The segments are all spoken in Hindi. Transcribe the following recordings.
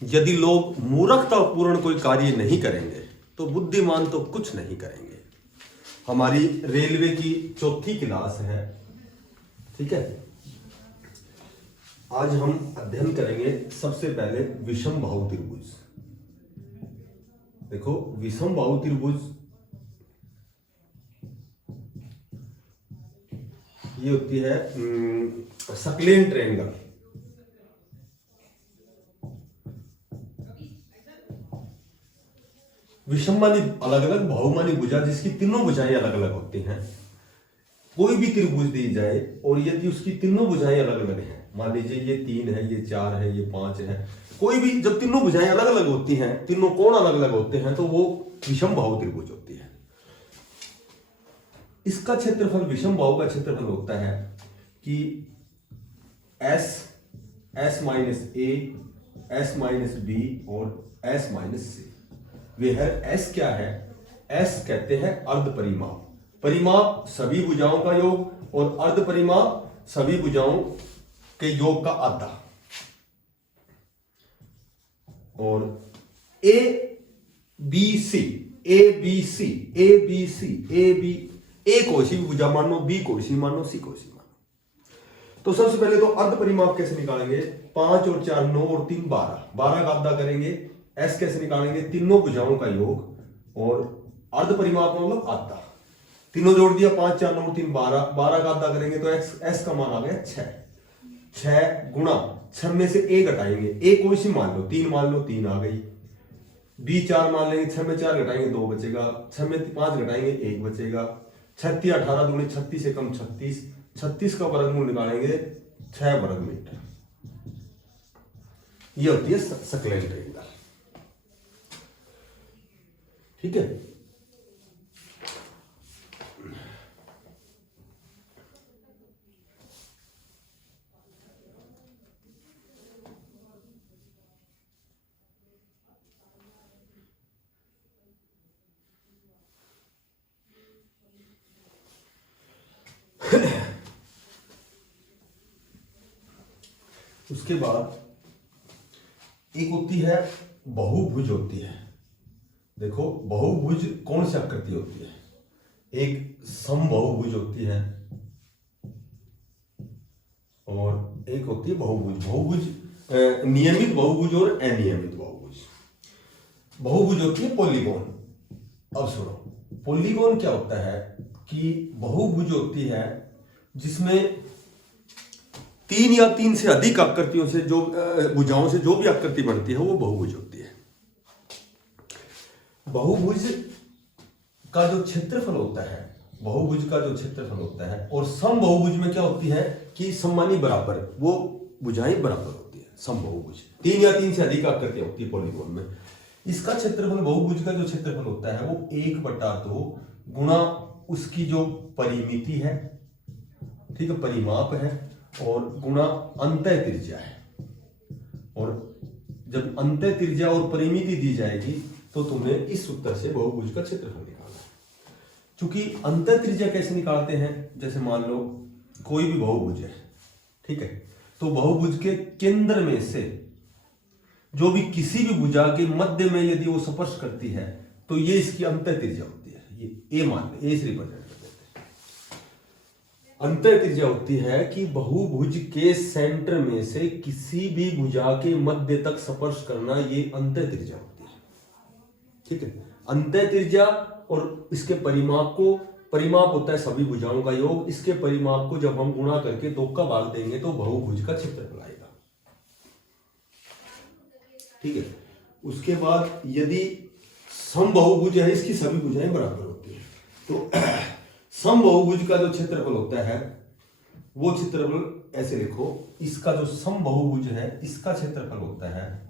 यदि लोग मूर्खतापूर्ण कोई कार्य नहीं करेंगे तो बुद्धिमान तो कुछ नहीं करेंगे। हमारी रेलवे की चौथी क्लास है, ठीक है। आज हम अध्ययन करेंगे सबसे पहले विषम बाहु त्रिभुज। देखो, विषम बाहु त्रिभुज ये होती है सक्लेन ट्रायंगल। विषम मानी अलग अलग, बाहु मानी भुजा जिसकी तीनों भुजाएं अलग अलग होती हैं। कोई भी त्रिभुज दी जाए और यदि उसकी तीनों भुजाएं अलग अलग हैं, मान लीजिए ये 3 है, ये 4 है, ये 5 है, कोई भी जब तीनों भुजाएं अलग अलग होती हैं, तीनों कोण अलग अलग होते हैं, तो वो विषम बाहु त्रिभुज होती है। इसका क्षेत्रफल, विषम बाहु का क्षेत्रफल होता है कि S minus A, S minus B और S minus C. Where S क्या है? S कहते हैं अर्ध परिमाप। परिमाप सभी भुजाओं का योग और अर्ध परिमाप सभी भुजाओं के योग का आधा। और ए बी सी, ए को सी भुजा मानो, बी को सी मानो, सी को सी मानो। तो सबसे पहले तो अर्ध परिमाप कैसे निकालेंगे? 5 और 4 9 और 3 12, 12 का आधा करेंगे। एस कैसे निकालेंगे? तीनों भुजाओं का योग और अर्ध परिमाप मतलब आधा। तीनों जोड़ दिया, 5 4 9 3 12, 12 का आधा करेंगे तो एस का मान आ गया 6। 6 गुणा 6 में से ए घटाएंगे, ए कोई सी मान लो, 3 मान लो, 3 आ गई। बी 4 मान लेंगे, 6 में 4 घटाएंगे 2 बचेगा, 6 में 5 घटाएंगे 1 बचेगा। 36 18 दूनी 36 से कम 36, 36 का वर्गमूल निकालेंगे 6 वर्ग मीटर। ये होती है सक्लेन ट्रायंगल, ठीक है। उसके बाद एक होती है बहुभुज होती है। देखो, बहुभुज कौन सी आकृति होती है? एक समबाहुभुज होती है और एक होती है बहुभुज। बहुभुज नियमित बहुभुज और अनियमित बहुभुज। बहुभुज होती है पॉलीगॉन। अब सुनो, पॉलीगॉन क्या होता है कि बहुभुज होती है जिसमें 3 या 3 से अधिक आकृतियों से, जो भुजाओं से जो भी आकृति बनती है वो बहुभुज होती है। बहुभुज का जो क्षेत्रफल होता है, बहुभुज का जो क्षेत्रफल होता है, और समबाहुभुज में क्या होती है कि सम्मानी बराबर, वो भुजाएं बराबर होती है। समबाहुभुज 3 या 3 से अधिक आकृतियां होती है पॉलीगॉन में। इसका क्षेत्रफल, बहुभुज का जो क्षेत्रफल होता है वो 1/2 गुणा उसकी जो परिमिति है, ठीक है, परिमाप है, और गुणा अंतः त्रिज्या है। और जब अंतः त्रिज्या और परिमिति दी जाएगी तो तुम्हें इस उत्तर से बहुभुज का क्षेत्रफल निकालना है। क्योंकि अंतः त्रिज्या कैसे निकालते हैं? जैसे मान लो कोई भी बहुभुज है, ठीक है, तो बहुभुज के केंद्र में से जो भी किसी भी भुजा के मध्य में यदि वो स्पर्श करती है तो ये इसकी अंतः त्रिज्या होती है। ये ए मान ले, ए से रिप्रेजेंट कर देते हैं। अंतः त्रिज्या होती है कि बहुभुज के सेंटर में से किसी भी भुजा के मध्य तक स्पर्श करना, ये अंतः त्रिज्या होती है, ठीक है। अंतः त्रिज्या और इसके परिमाप को, परिमाप होता है सभी भुजाओं का योग, इसके परिमाप को जब हम गुणा करके 2 का भाग देंगे तो बहुभुज का क्षेत्रफल आएगा, ठीक है। उसके बाद यदि समबाहुभुज है, इसकी सभी भुजाएं बराबर होती है, तो समबाहुभुज का जो क्षेत्रफल होता है वो क्षेत्रफल ऐसे लिखो, इसका जो समबाहुभुज है इसका क्षेत्रफल होता है,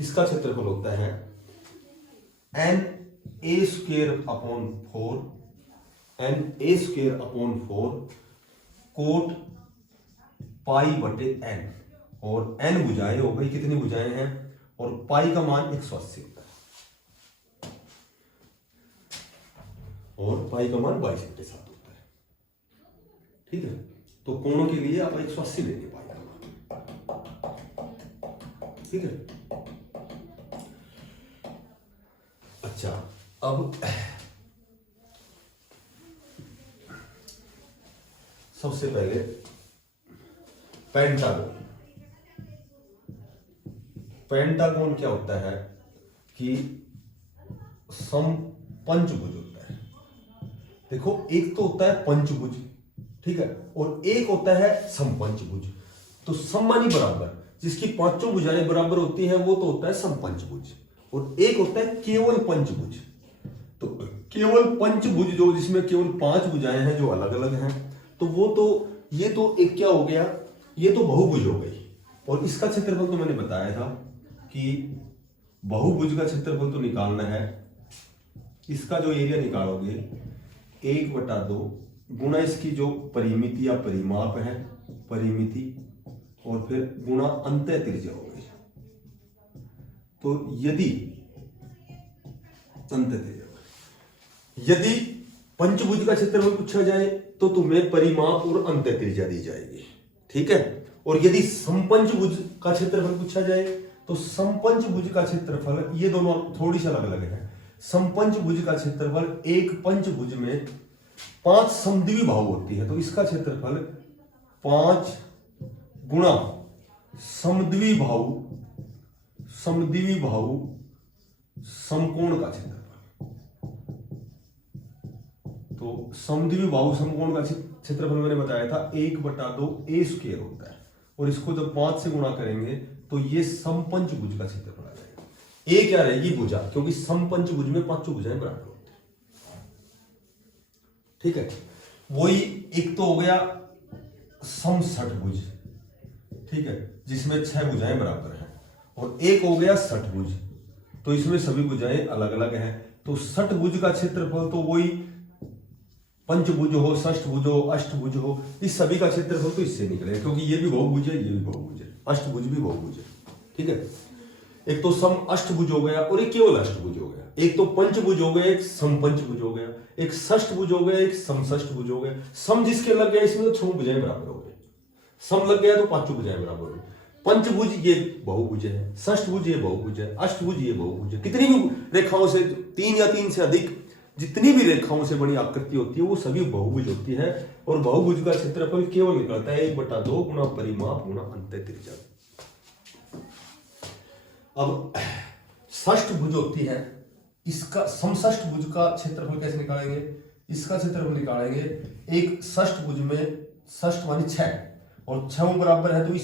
इसका क्षेत्रफल होता है na² अपॉन 4 कोट π/n, और n भुजाएं हो गई, कितनी भुजाएं हैं, और पाई का मान 180 होता है, और पाई का मान 22/7 होता है, ठीक है। तो कोणों के लिए आप 180 लेंगे पाई का मान। ठीक है। अच्छा, अब सबसे पहले पेंटागोन। पेंटागोन क्या होता है कि समपंचभुज होता है। देखो, एक तो होता है पंचभुज, ठीक है, और एक होता है समपंचभुज। तो सममानी बराबर जिसकी पांचों भुजाएं बराबर होती हैं वो तो होता है समपंचभुज, और एक होता है केवल पंचभुज। तो केवल पंचभुज जो जिसमें केवल 5 भुजाएं हैं जो अलग अलग हैं, तो वो तो ये तो एक क्या हो गया, ये तो बहुभुज हो गई। और इसका क्षेत्रफल तो मैंने बताया था कि बहुभुज का क्षेत्रफल तो निकालना है, इसका जो एरिया निकालोगे 1/2 गुणा इसकी जो परिमिति या परिमाप है, परिमिति, और फिर गुणा अंतः त्रिज्या हो गई। तो यदि अंतः त्रिज्या, यदि पंचभुज का क्षेत्रफल पूछा जाए तो तुम्हें परिमाप और अंतः त्रिज्या दी जाएगी, ठीक है। और यदि समपंचभुज का क्षेत्रफल पूछा जाए तो समपंचभुज का क्षेत्रफल, ये दोनों थोड़ी सी अलग अलग है। समपंचभुज का क्षेत्रफल एक पंचभुज में 5 समद्विबाहु बाहु होती है, तो इसका क्षेत्रफल 5 गुणा समद्विबाहु समकोण का क्षेत्रफल। तो समद्विबाहु समकोण का क्षेत्रफल मैंने बताया था 1/2 a² होता है, और इसको जब 5 से गुणा करेंगे तो ये समपंचभुज का क्षेत्रफल आ जाएगा। ए क्या रहेगी, भुजा, क्योंकि समपंचभुज में 5 भुजाएं बराबर होती है, ठीक है। वही एक तो हो गया समषटभुज, ठीक है, जिसमें 6 भुजाएं बराबर हैं, और एक हो गया षटभुज, तो इसमें सभी भुजाएं अलग अलग हैं। तो षटभुज का क्षेत्रफल तो वही पंचभुज हो, षष्ठभुज हो, अष्टभुज हो, इस सभी का क्षेत्रफल तो इससे निकलेगा, क्योंकि ये भी बहुभुज है, ये भी बहुभुज है, अष्टभुज भी बहुभुज है, ठीक है। एक तो सम अष्टभुज हो गया और एक केवल अष्टभुज हो गया। एक तो पंचभुज हो गया, एक समपंचभुज हो गया, एक षष्ठभुज हो गया, एक समषष्ठभुज हो गया। सम जिसके लग गया इसमें तो 6 भुजाएं बराबर हो गई, सम लग गया तो 5 भुजाएं बराबर हो गई। पंचभुज ये बहुभुज है, षष्ठभुज ये बहुभुज है, अष्टभुज ये बहुभुज है। कितनी भी रेखाओं से 3 या 3 से अधिक जितनी भी रेखाओं से बड़ी आकृति होती है वो सभी बहुभुज होती है, और बहुभुज का क्षेत्रफल केवल निकलता है 1/2 गुणा परिमाप गुणा अंतः त्रिज्या। अब षष्ठभुज होती है, इसका समषष्ठभुज का क्षेत्रफल कैसे निकालेंगे, इसका क्षेत्रफल निकालेंगे। एक षष्ठभुज में षष्ठ मानी 6 और 6 बराबर है, तो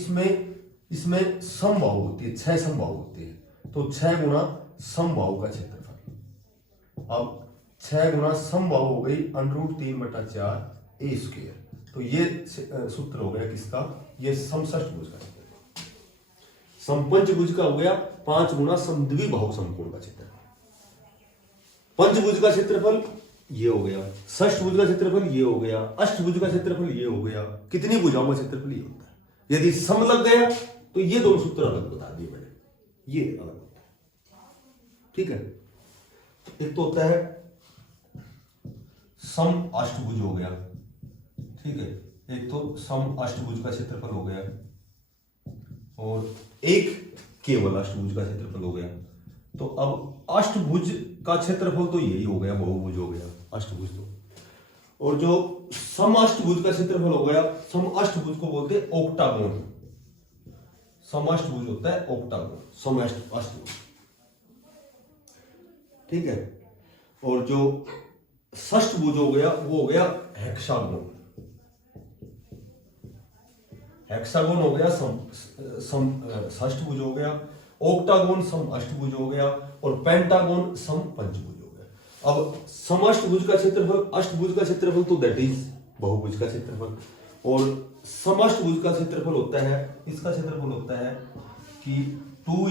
इसमें समबाहु होती है, 6 समबाहु होती है, तो 6 गुणा समबाहु का क्षेत्रफल। अब 6 गुणा समबाहु हो गई √3/4 a²। तो ये सूत्र हो गया किसका, ये समषष्ठभुज का क्षेत्रफल। समपंचभुज का हो गया 5 गुणा समद्विबाहु समकोण का क्षेत्रफल। पंचभुज का क्षेत्रफल ये हो गया, षष्ठभुज का क्षेत्रफल ये हो गया, अष्टभुज का क्षेत्रफल ये हो गया। कितनी भुजाओं का क्षेत्रफल ये होता है। यदि सम लग गया तो ये दोनों सूत्र अलग बता दिए मैंने, ये अलग होता है, ठीक है। एक तो होता है सम अष्टभुज हो गया, ठीक है, एक तो सम अष्टभुज का क्षेत्रफल हो गया, और एक केवल अष्टभुज का क्षेत्रफल हो गया। तो अब अष्टभुज का क्षेत्रफल तो यही हो गया, बहुभुज हो गया अष्टभुज तो, और जो समअष्टभुज का क्षेत्रफल हो गया, समअष्टभुज को बोलते हैं ओक्टागोन। समअष्टभुज होता है ओक्टागोन, समअष्टभुज, ठीक है। और जो षष्ठभुज हो गया वो हो गया हेक्सागोन। हेक्सागोन हो गया सम षष्ठभुज हो गया, ओक्टागोन सम अष्टभुज हो गया, और पेंटागोन सम पंचभुज हो गया। अब समअष्टभुज का क्षेत्रफल, अष्टभुज का क्षेत्रफल तो दैट इज बहुभुज का क्षेत्रफल, और समअष्टभुज का क्षेत्रफल होता है, इसका क्षेत्रफल होता है कि 2 ×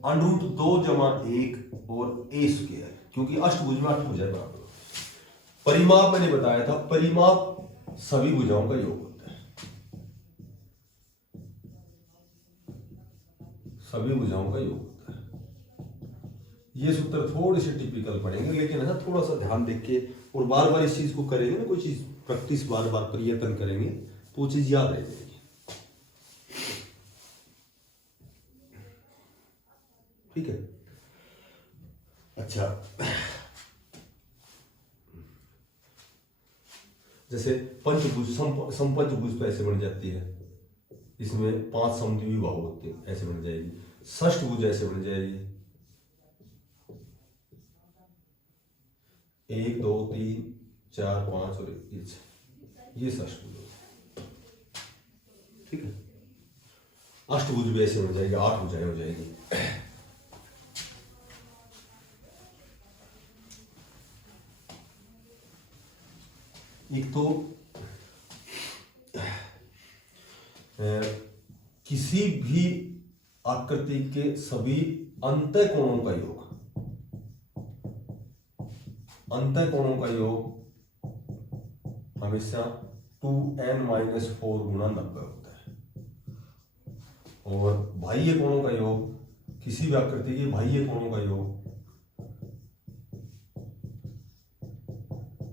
√2 + 1 और a², क्योंकि अष्टभुज में 8 भुजाएं बराबर होती है। परिमाप मैंने बताया था, परिमाप सभी भुजाओं का योग होता है, सभी भुजाओं का योग होता है। ये सूत्र थोड़े से टिपिकल पड़ेंगे, लेकिन ऐसा थोड़ा सा ध्यान देख के और बार बार इस चीज को करेंगे ना, कोई चीज प्रैक्टिस बार बार प्रयत्न करेंगे तो वो चीज याद रह जाएगी। ठीक है। अच्छा, जैसे पंचभुज समपंचभुज तो ऐसे बन जाती है, इसमें 5 समद्विबाहु बाहु होते हैं, ऐसे बन जाएगी। षष्ठभुज ऐसे बन जाएगी, 1 2 3 4 5 और 1 6, ये षष्ठभुज होगा। ठीक है। अष्टभुज भी ऐसे हो जाएगी, 8 भुजाएं हो जाएगी। एक तो किसी भी आकृति के सभी अंतःकोणों का योग, अंतःकोणों का योग हमेशा 2n-4 गुणा 90 होता है। और बाह्य कोणों का योग, किसी भी आकृति के बाह्य कोणों का योग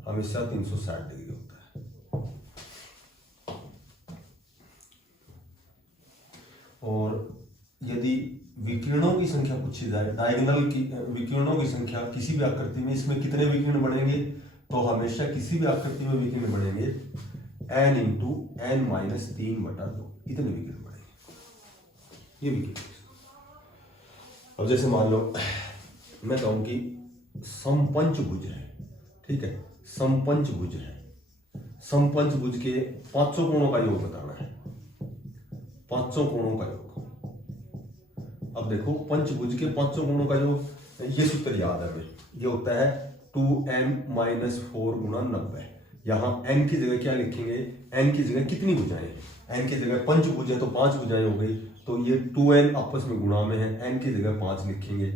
हमेशा 360 डिग्री होता है। और यदि विकिरणों की संख्या पूछी जाए, डायगोनल की विकिरणों की संख्या किसी भी आकृति में, इसमें कितने विकिरण बढ़ेंगे, तो हमेशा किसी भी आकृति में विकिरण बढ़ेंगे n × n-3/2, इतने विकिरण बढ़ेंगे। ये विकिरण। अब जैसे मान लो मैं कहूं कि समपंचभुज है, ठीक है, समपंचभुज है, समपंचभुज के 5 कोणों का योग बताना है, 5 कोणों का योग। अब देखो पंचभुज के 5 कोणों का योग, ये सूत्र याद है, ये होता है 2n-4 गुणा 90। यहाँ n की जगह क्या लिखेंगे, n की जगह कितनी भुजाएं, n की जगह पंचभुज है तो 5 भुजाएं हो गई, तो ये 2n आपस में गुणा में है, n की जगह 5 लिखेंगे,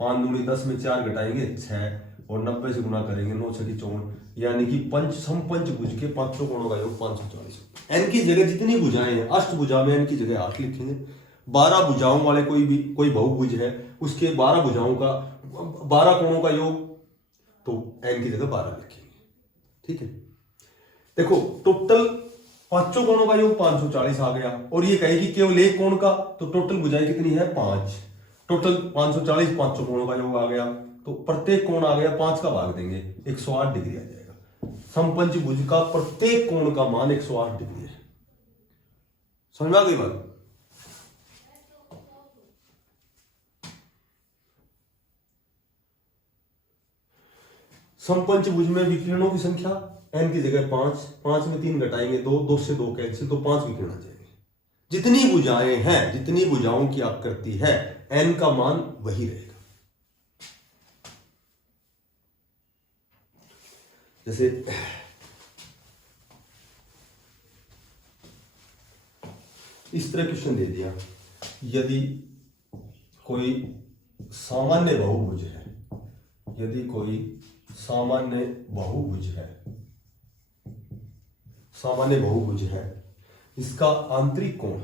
5 दूनी 10 में 4 घटाएंगे 6, और 90 से गुणा करेंगे 9 6 54, यानी कि समपंचभुज के 5 कोणों का योग 540। n की जगह जितनी भुजाएं हैं, अष्टभुजा में n की जगह 8 लिखेंगे। 12 भुजाओं वाले कोई बहुभुज है, उसके 12 भुजाओं का 12 कोणों का योग, तो n की जगह 12 लिखेंगे। ठीक है। देखो टोटल 5 कोणों का योग 540 आ गया, और ये कहे कि केवल एक कोण का, तो टोटल भुजाएं कितनी है 5, टोटल 540 5 कोणों का योग आ गया, तो प्रत्येक कोण आ गया 5 का भाग देंगे 108 डिग्री आ जाएगा। समपंचभुज का प्रत्येक कोण का मान 108 डिग्री है। समझ में आ गई बात? समपंचभुज में विकिरणों की संख्या n की जगह 5, 5 में 3 घटाएंगे 2, 2 से 2 कैंसिल, तो 5 विकिरण आ जाएंगे। जितनी भुजाएं हैं, जितनी भुजाओं की आकृति है, n का मान वही रहेगा। जैसे इस तरह क्वेश्चन दे दिया, यदि कोई सामान्य बहुभुज है, यदि कोई सामान्य बहुभुज है, सामान्य बहुभुज है, इसका आंतरिक कोण,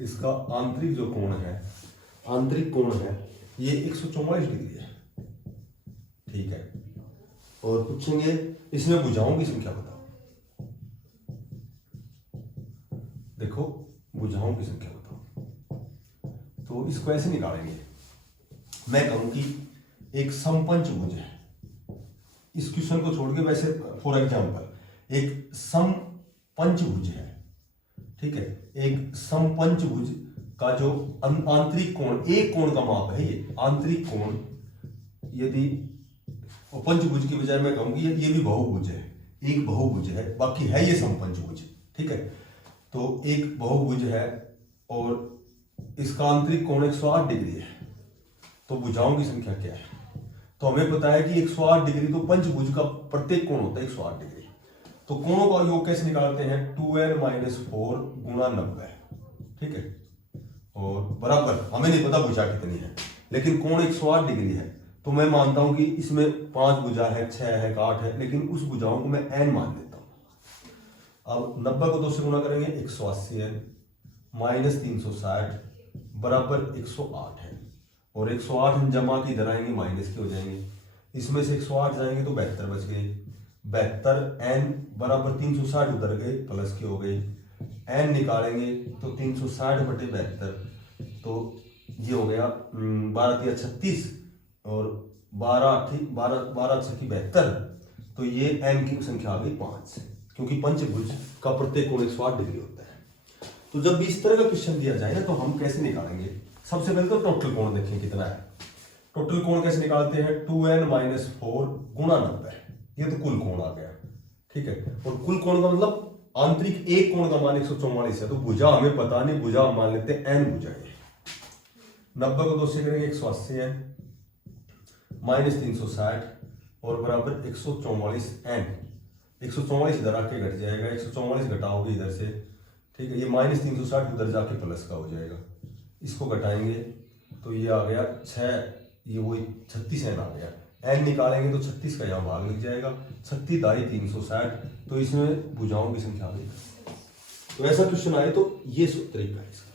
इसका आंतरिक जो कोण है, आंतरिक कोण है, ये 144 डिग्री है। ठीक है। और पूछेंगे इसमें भुजाओं की संख्या बताओ। देखो भुजाओं की संख्या बताओ, तो इसको ऐसे निकालेंगे। मैं कहूं कि एक समपंचभुज है, इस क्वेश्चन को छोड़ के वैसे फॉर एग्जांपल एक समपंचभुज है, ठीक है, एक समपंचभुज का जो आंतरिक कोण, एक कोण का माप है, ये आंतरिक कोण, यदि पंचभुज की बजाय मैं कहूंगी ये भी बहुभुज है, एक बहुभुज है, बाकी है ये समपंचभुज। ठीक है। तो एक बहुभुज है और इसका आंतरिक कोण 108 डिग्री है, तो भुजाओं की संख्या क्या है? तो हमें पता है कि 108 डिग्री, तो पंचभुज का प्रत्येक कोण होता है 108 डिग्री। तो कोणों का योग कैसे निकालते हैं? 2n-4 गुणा 90। ठीक है। और बराबर, हमें नहीं पता भुजा कितनी है, लेकिन कोण 108 डिग्री है, तो मैं मानता हूं कि इसमें 5 भुजा है, 6 है, 8 है, लेकिन उस भुजाओं को मैं n मान लेता हूं। अब 90 को 2 से गुणा करेंगे 180n माइनस 360 बराबर 108 है, और 108 हम जमा की इधर आएंगे माइनस के हो जाएंगे, इसमें से 108 जाएंगे तो 72 बच गए, 72 n बराबर 360 उधर गए प्लस के हो गए, एन निकालेंगे तो 360/72, तो ये हो गया 12×3 = 36 और 12×6 = 72, तो ये एन की संख्या आ गई 5, क्योंकि पंचभुज का प्रत्येक कोण 108 डिग्री होता है। तो जब भी इस तरह का क्वेश्चन दिया जाए ना तो हम कैसे निकालेंगे? सबसे पहले तो टोटल कोण देखें कितना है। टोटल कोण कैसे निकालते हैं? 2n - 4 × 90, ये तो कुल कोण आ गया, ठीक है। और कुल कोण का मतलब आंतरिक एक कोण का मान 144 है, तो भुजा हमें पता नहीं, भुजा हम मान लेते हैं n भुजा है। 90 को 2 से करेंगे 180 है, -360 और बराबर 144 n। 144 इधर आके घट जाएगा, 144 घटाओगे इधर से, ठीक है। ये -360 उधर जाके प्लस का हो जाएगा, इसको घटाएंगे तो ये आ गया 6, ये वही 36 n आ गया। n निकालेंगे तो 36 का यहाँ भाग लग जाएगा, 36 × 360, तो इसमें भुजाओं की संख्या आ गई। तो ऐसा क्वेश्चन आए तो ये तरीका है इसका।